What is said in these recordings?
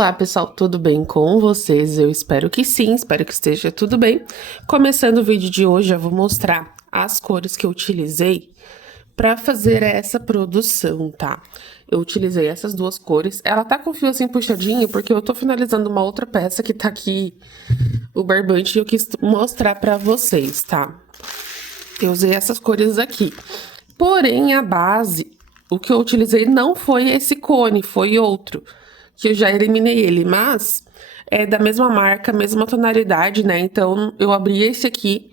Olá, pessoal, tudo bem com vocês? Eu espero que sim, espero que esteja tudo bem. Começando o vídeo de hoje, eu vou mostrar as cores que eu utilizei para fazer essa produção, tá? Eu utilizei essas duas cores. Ela tá com o fio assim puxadinho, porque eu tô finalizando uma outra peça que tá aqui, o barbante, e eu quis mostrar para vocês, tá? Eu usei essas cores aqui. Porém, a base, o que eu utilizei não foi esse cone, foi outro, que eu já eliminei ele, mas é da mesma marca, mesma tonalidade, né? Então, eu abri esse aqui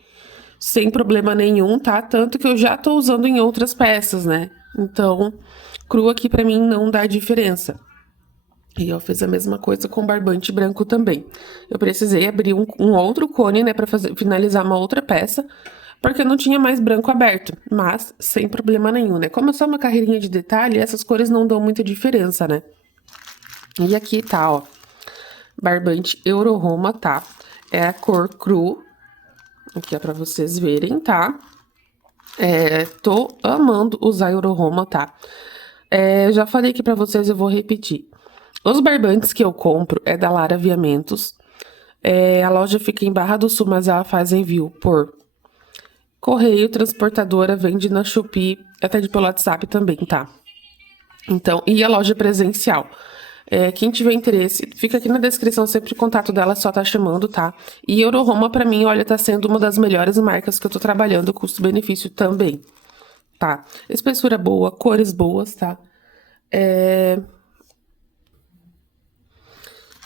sem problema nenhum, tá? Tanto que eu já tô usando em outras peças, né? Então, cru aqui pra mim não dá diferença. E eu fiz a mesma coisa com barbante branco também. Eu precisei abrir um outro cone, né, pra finalizar uma outra peça, porque não tinha mais branco aberto, mas sem problema nenhum, né? Como é só uma carreirinha de detalhe, essas cores não dão muita diferença, né? E aqui tá, ó, barbante Euro Roma, tá? É a cor cru, aqui é pra vocês verem, tá? Tô amando usar Euro Roma, tá? Já falei aqui pra vocês, eu vou repetir. Os barbantes que eu compro é da Lara Aviamentos. A loja fica em Barra do Sul, mas ela faz envio por correio, transportadora, vende na Shopee, até pelo WhatsApp também, tá? Então, e a loja presencial. Quem tiver interesse, fica aqui na descrição sempre o contato dela, só tá chamando, tá? E Euroroma, pra mim, olha, tá sendo uma das melhores marcas que eu tô trabalhando, custo-benefício também, tá? Espessura boa, cores boas, tá?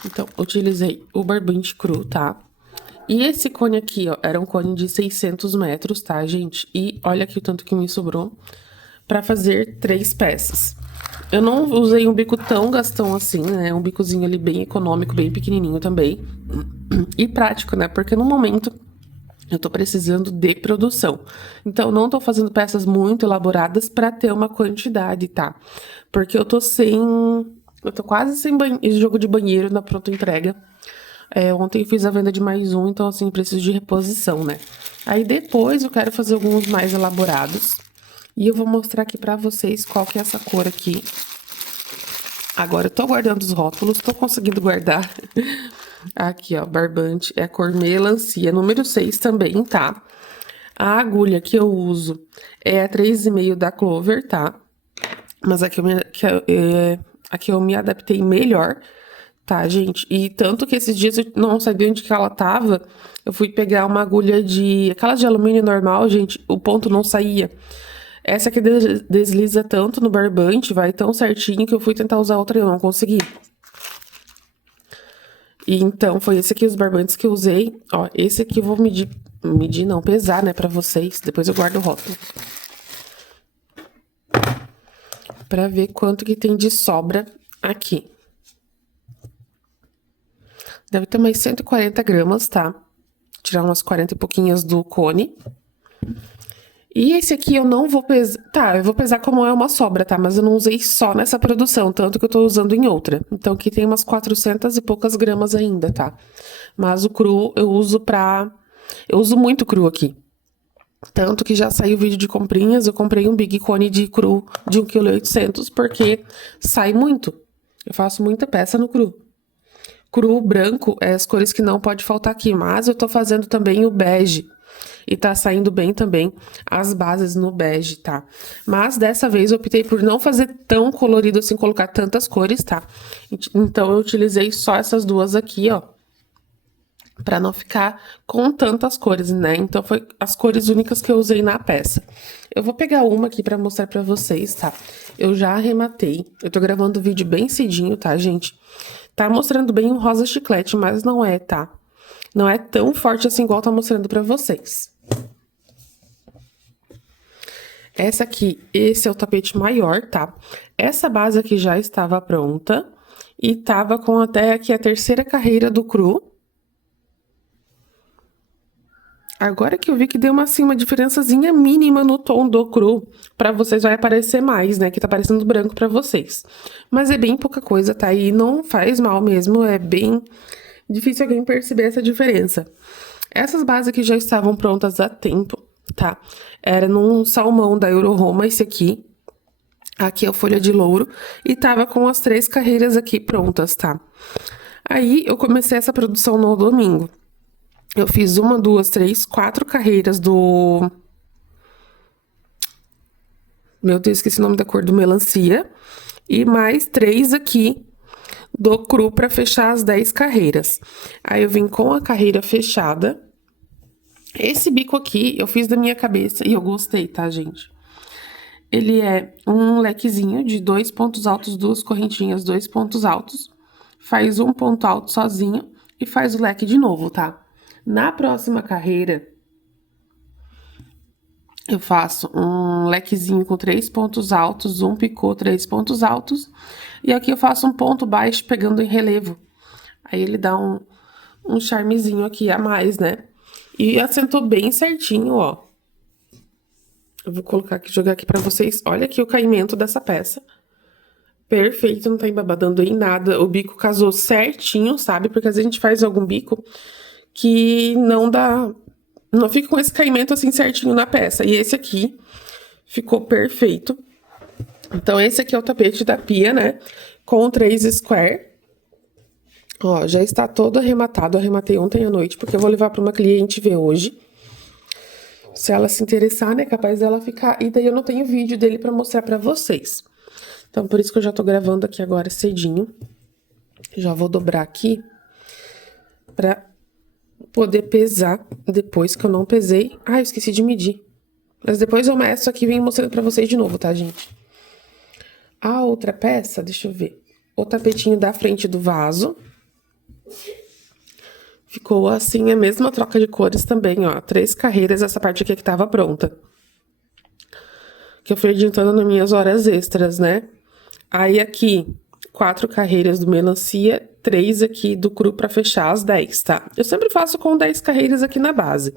Então, utilizei o barbante cru, tá? E esse cone aqui, ó, era um cone de 600 metros, tá, gente? E olha aqui o tanto que me sobrou pra fazer 3 peças. Eu não usei um bico tão gastão assim, né? Um bicozinho ali bem econômico, bem pequenininho também. E prático, né? Porque no momento eu tô precisando de produção. Então, não tô fazendo peças muito elaboradas pra ter uma quantidade, tá? Porque eu tô sem... Eu tô quase sem jogo de banheiro na pronta entrega. Ontem eu fiz a venda de mais um, então assim, preciso de reposição, né? Aí depois eu quero fazer alguns mais elaborados. E eu vou mostrar aqui pra vocês qual que é essa cor aqui. Agora eu tô guardando os rótulos, tô conseguindo guardar. Aqui, ó, barbante, é a cor melancia, número 6 também, tá? A agulha que eu uso é a 3,5 da Clover, tá? Mas aqui eu me adaptei melhor, tá, gente? E tanto que esses dias eu não sabia onde que ela tava, eu fui pegar uma agulha aquelas de alumínio normal, gente, o ponto não saía. Essa aqui desliza tanto no barbante, vai tão certinho que eu fui tentar usar outra e eu não consegui. E então, foi esse aqui os barbantes que eu usei. Ó, esse aqui eu vou medir não, pesar, né, pra vocês. Depois eu guardo o rótulo. Pra ver quanto que tem de sobra aqui. Deve ter mais 140 gramas, tá? Tirar umas 40 e pouquinhas do cone. E esse aqui eu não vou pesar... Tá, eu vou pesar como é uma sobra, tá? Mas eu não usei só nessa produção, tanto que eu tô usando em outra. Então, aqui tem umas 400 e poucas gramas ainda, tá? Mas o cru eu uso Eu uso muito cru aqui. Tanto que já saiu o vídeo de comprinhas, eu comprei um Big Cone de cru de 1,8 kg, porque sai muito. Eu faço muita peça no cru. Cru, branco, é as cores que não pode faltar aqui, mas eu tô fazendo também o bege. E tá saindo bem também as bases no bege, tá? Mas dessa vez eu optei por não fazer tão colorido assim, colocar tantas cores, tá? Então eu utilizei só essas duas aqui, ó. Pra não ficar com tantas cores, né? Então foi as cores únicas que eu usei na peça. Eu vou pegar uma aqui pra mostrar pra vocês, tá? Eu já arrematei. Eu tô gravando o vídeo bem cedinho, tá, gente? Tá mostrando bem um rosa chiclete, mas não é, tá? Não é tão forte assim igual tá mostrando pra vocês. Essa aqui, esse é o tapete maior, tá? Essa base aqui já estava pronta. E tava com até aqui a terceira carreira do cru. Agora que eu vi que deu uma diferençazinha mínima no tom do cru, pra vocês vai aparecer mais, né? Que tá parecendo branco pra vocês. Mas é bem pouca coisa, tá? E não faz mal mesmo, é bem difícil alguém perceber essa diferença. Essas bases aqui já estavam prontas há tempo, tá? Era num salmão da Euro Roma, esse aqui. Aqui é a folha de louro e tava com as 3 carreiras aqui prontas, tá? Aí, eu comecei essa produção no domingo. Eu fiz 1, 2, 3, 4 carreiras do... Meu Deus, esqueci o nome da cor do melancia. E mais 3 aqui do cru pra fechar as 10 carreiras. Aí, eu vim com a carreira fechada. Esse bico aqui, eu fiz da minha cabeça e eu gostei, tá, gente? Ele é um lequezinho de 2 pontos altos, 2 correntinhas, 2 pontos altos. Faz um ponto alto sozinho e faz o leque de novo, tá? Na próxima carreira, eu faço um lequezinho com 3 pontos altos, um picô, 3 pontos altos. E aqui eu faço um ponto baixo pegando em relevo. Aí ele dá um charmezinho aqui a mais, né? E assentou bem certinho, ó. Eu vou colocar aqui, jogar aqui pra vocês. Olha aqui o caimento dessa peça. Perfeito, não tá embabadando em nada. O bico casou certinho, sabe? Porque às vezes a gente faz algum bico que não dá... Não fica com esse caimento assim certinho na peça. E esse aqui ficou perfeito. Então, esse aqui é o tapete da pia, né? Com 3 square. Ó, já está todo arrematado. Eu arrematei ontem à noite, porque eu vou levar pra uma cliente ver hoje. Se ela se interessar, né? Capaz dela ficar... E daí eu não tenho vídeo dele pra mostrar pra vocês. Então, por isso que eu já tô gravando aqui agora cedinho. Já vou dobrar aqui pra poder pesar depois, que eu não pesei. Ah, eu esqueci de medir. Mas depois eu meço aqui e venho mostrando pra vocês de novo, tá, gente? A outra peça, deixa eu ver. O tapetinho da frente do vaso. Ficou assim, a mesma troca de cores também, ó. 3 carreiras, essa parte aqui que tava pronta. Que eu fui adiantando nas minhas horas extras, né? Aí aqui, 4 carreiras do melancia, 3 aqui do cru pra fechar as 10, tá? Eu sempre faço com 10 carreiras aqui na base.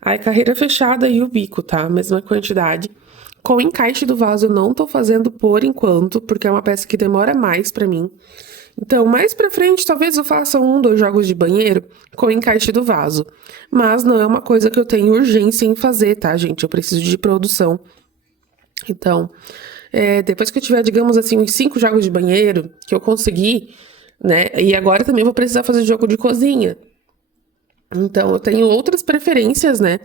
Aí, carreira fechada e o bico, tá? Mesma quantidade. Com o encaixe do vaso eu não tô fazendo por enquanto, porque é uma peça que demora mais pra mim. Então, mais pra frente, talvez eu faça 1, 2 jogos de banheiro com o encaixe do vaso. Mas não é uma coisa que eu tenho urgência em fazer, tá, gente? Eu preciso de produção. Então, depois que eu tiver, digamos assim, uns 5 jogos de banheiro, que eu conseguir, né? E agora também vou precisar fazer jogo de cozinha. Então, eu tenho outras preferências, né?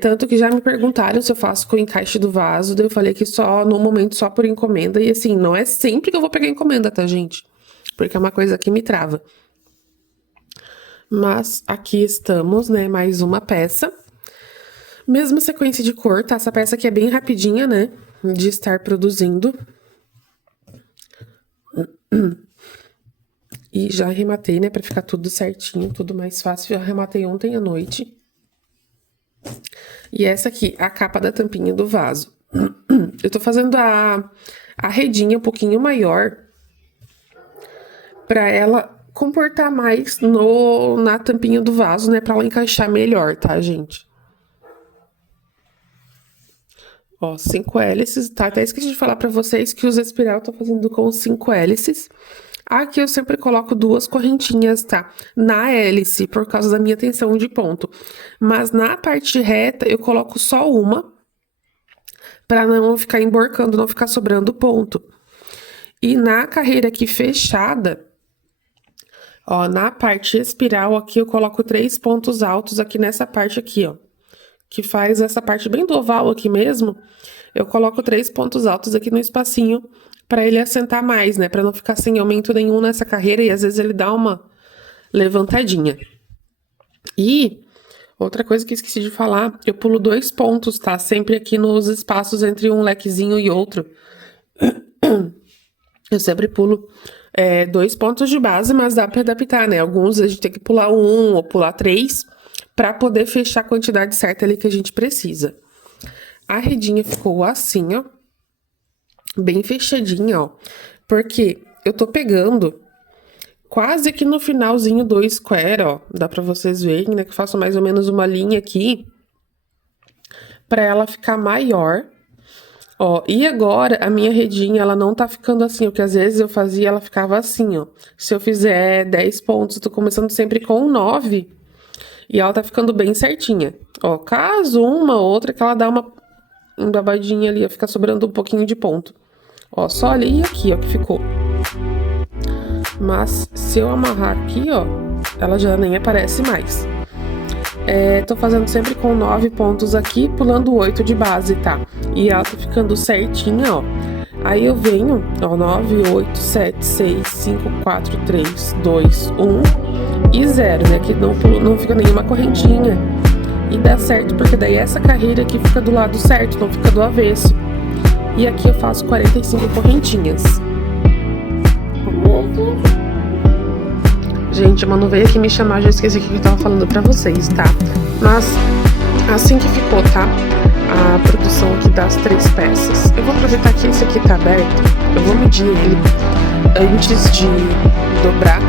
Tanto que já me perguntaram se eu faço com o encaixe do vaso, daí eu falei que só, no momento, só por encomenda. E assim, não é sempre que eu vou pegar encomenda, tá, gente? Porque é uma coisa que me trava. Mas aqui estamos, né? Mais uma peça. Mesma sequência de cor, tá? Essa peça aqui é bem rapidinha, né? De estar produzindo. E já arrematei, né? Pra ficar tudo certinho, tudo mais fácil. Eu arrematei ontem à noite. E essa aqui, a capa da tampinha do vaso. Eu tô fazendo a redinha um pouquinho maior. Pra ela comportar mais na tampinha do vaso, né? Pra ela encaixar melhor, tá, gente? Ó, 5 hélices, tá? Até esqueci de falar pra vocês que os espiral eu tô fazendo com 5 hélices. Aqui eu sempre coloco 2 correntinhas, tá? Na hélice, por causa da minha tensão de ponto. Mas na parte reta, eu coloco só uma, pra não ficar emborcando, não ficar sobrando ponto. E na carreira aqui fechada, ó, na parte espiral aqui, eu coloco 3 pontos altos aqui nessa parte aqui, ó. Que faz essa parte bem do oval aqui mesmo, eu coloco 3 pontos altos aqui no espacinho pra ele assentar mais, né? Pra não ficar sem aumento nenhum nessa carreira e às vezes ele dá uma levantadinha. E outra coisa que eu esqueci de falar, eu pulo 2 pontos, tá? Sempre aqui nos espaços entre um lequezinho e outro. Eu sempre pulo 2 pontos de base, mas dá pra adaptar, né? Alguns a gente tem que pular 1 ou pular 3 pra poder fechar a quantidade certa ali que a gente precisa. A redinha ficou assim, ó. Bem fechadinha, ó. Porque eu tô pegando quase aqui no finalzinho do square, ó. Dá pra vocês verem, né? Que eu faço mais ou menos uma linha aqui. Pra ela ficar maior. Ó, e agora a minha redinha, ela não tá ficando assim, porque às vezes eu fazia, ela ficava assim, ó. Se eu fizer 10 pontos, eu tô começando sempre com 9. E ela tá ficando bem certinha. Ó, caso uma ou outra que ela dá uma um babadinho ali, ó, fica sobrando um pouquinho de ponto. Ó, só ali e aqui, ó, que ficou. Mas se eu amarrar aqui, ó, ela já nem aparece mais. Tô fazendo sempre com 9 pontos aqui, pulando 8 de base, tá? E ela tá ficando certinha, ó. Aí eu venho, ó, 9, 8, 7, 6, 5, 4, 3, 2, 1 e 0, né? Que não fica nenhuma correntinha. E dá certo, porque daí essa carreira aqui fica do lado certo, não fica do avesso. E aqui eu faço 45 correntinhas. Gente, a Manu veio aqui me chamar, já esqueci o que eu tava falando pra vocês, tá? Mas, assim que ficou, tá? A produção aqui das 3 peças. Eu vou aproveitar que esse aqui tá aberto, eu vou medir ele antes de dobrar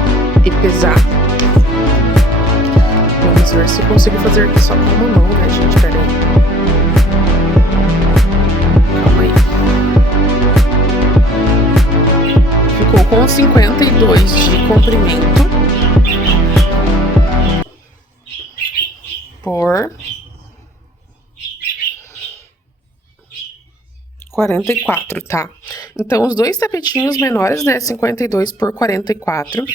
e pesar. Vamos ver se eu consigo fazer aqui só com a mão, né, gente? Pera aí. Calma aí. Ficou com 52 de comprimento. Por 44, tá? Então, os dois tapetinhos menores, né? 52 por 44.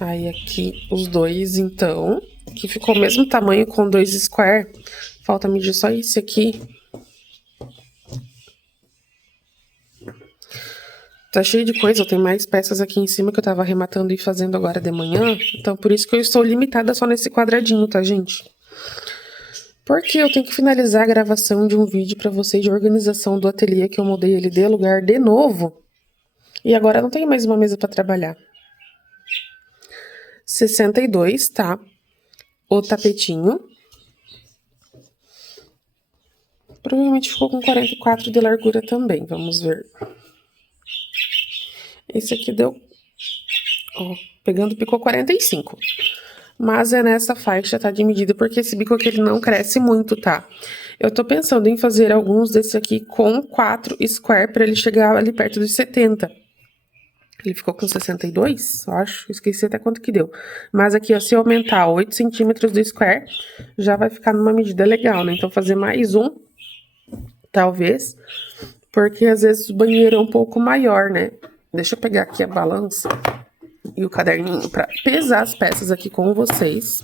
Aí, aqui, os dois, então, que ficou o mesmo tamanho com 2 square. Falta medir só esse aqui. Tá cheio de coisa, tem mais peças aqui em cima que eu tava arrematando e fazendo agora de manhã. Então, por isso que eu estou limitada só nesse quadradinho, tá, gente? Porque eu tenho que finalizar a gravação de um vídeo pra vocês de organização do ateliê, que eu mudei ele de lugar de novo. E agora não tenho mais uma mesa pra trabalhar. 62, tá? O tapetinho. Provavelmente ficou com 44 de largura também, vamos ver. Esse aqui deu, ó, pegando ficou 45. Mas é nessa faixa, tá, de medida, porque esse bico aqui ele não cresce muito, tá? Eu tô pensando em fazer alguns desse aqui com 4 square pra ele chegar ali perto dos 70. Ele ficou com 62, eu acho, esqueci até quanto que deu. Mas aqui, ó, se eu aumentar 8 centímetros do square, já vai ficar numa medida legal, né? Então, fazer mais um, talvez, porque às vezes o banheiro é um pouco maior, né? Deixa eu pegar aqui a balança e o caderninho pra pesar as peças aqui com vocês.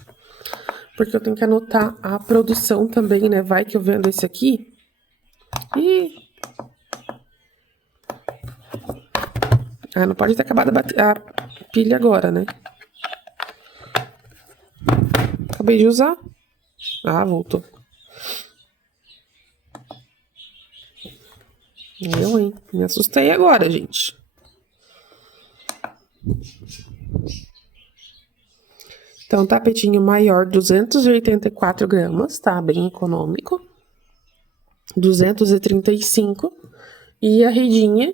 Porque eu tenho que anotar a produção também, né? Vai que eu vendo esse aqui. E... ah, não pode ter acabado a pilha agora, né? Acabei de usar. Ah, voltou. Eu, hein? Me assustei agora, gente. Então, tapetinho maior, 284 gramas, tá? Bem econômico. 235. E a redinha.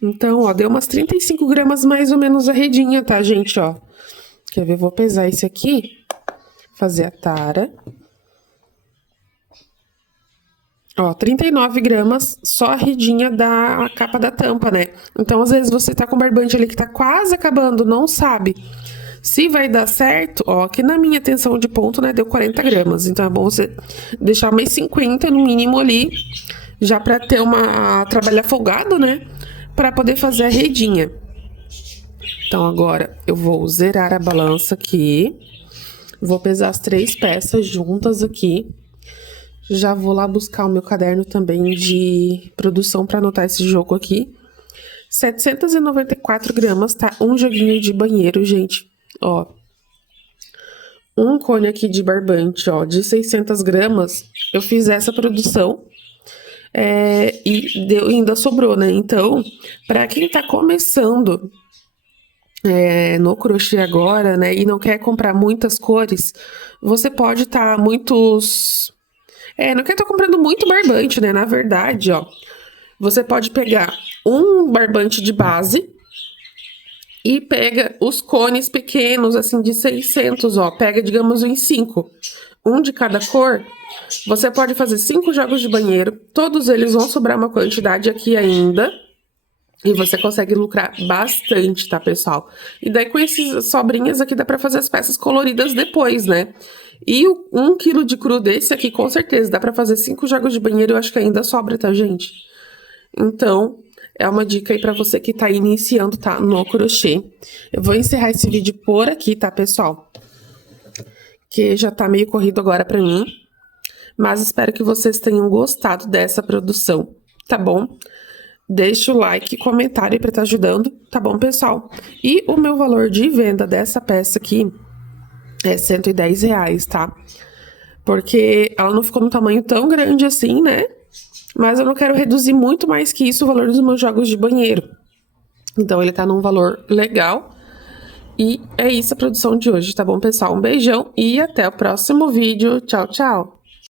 Então, ó, deu umas 35 gramas mais ou menos a redinha, tá, gente, ó? Quer ver? Vou pesar esse aqui. Fazer a tara. Ó, 39 gramas, só a redinha da capa da tampa, né? Então, às vezes, você tá com o barbante ali que tá quase acabando, não sabe se vai dar certo. Ó, aqui na minha tensão de ponto, né, deu 40 gramas. Então, é bom você deixar mais 50 no mínimo ali, já pra ter trabalhar folgado, né? Pra poder fazer a redinha. Então, agora, eu vou zerar a balança aqui. Vou pesar as 3 peças juntas aqui. Já vou lá buscar o meu caderno também de produção para anotar esse jogo aqui. 794 gramas, tá? Um joguinho de banheiro, gente. Ó. Um cone aqui de barbante, ó, de 600 gramas. Eu fiz essa produção. E ainda sobrou, né? Então, para quem tá começando no crochê agora, né? E não quer comprar muitas cores, você pode não quer estar comprando muito barbante, né? Na verdade, ó, você pode pegar um barbante de base e pega os cones pequenos, assim, de 600, ó. Pega, digamos, em 5. Um de cada cor. Você pode fazer 5 jogos de banheiro. Todos eles vão sobrar uma quantidade aqui ainda. E você consegue lucrar bastante, tá, pessoal? E daí com essas sobrinhas aqui dá pra fazer as peças coloridas depois, né? E 1 quilo de cru desse aqui, com certeza, dá pra fazer 5 jogos de banheiro, eu acho que ainda sobra, tá, gente? Então, é uma dica aí pra você que tá iniciando, tá, no crochê. Eu vou encerrar esse vídeo por aqui, tá, pessoal? Que já tá meio corrido agora pra mim. Mas espero que vocês tenham gostado dessa produção, tá bom? Deixa o like e comentário pra estar ajudando, tá bom, pessoal? E o meu valor de venda dessa peça aqui é R$110, tá? Porque ela não ficou num tamanho tão grande assim, né? Mas eu não quero reduzir muito mais que isso o valor dos meus jogos de banheiro. Então ele tá num valor legal. E é isso a produção de hoje, tá bom, pessoal? Um beijão e até o próximo vídeo. Tchau, tchau!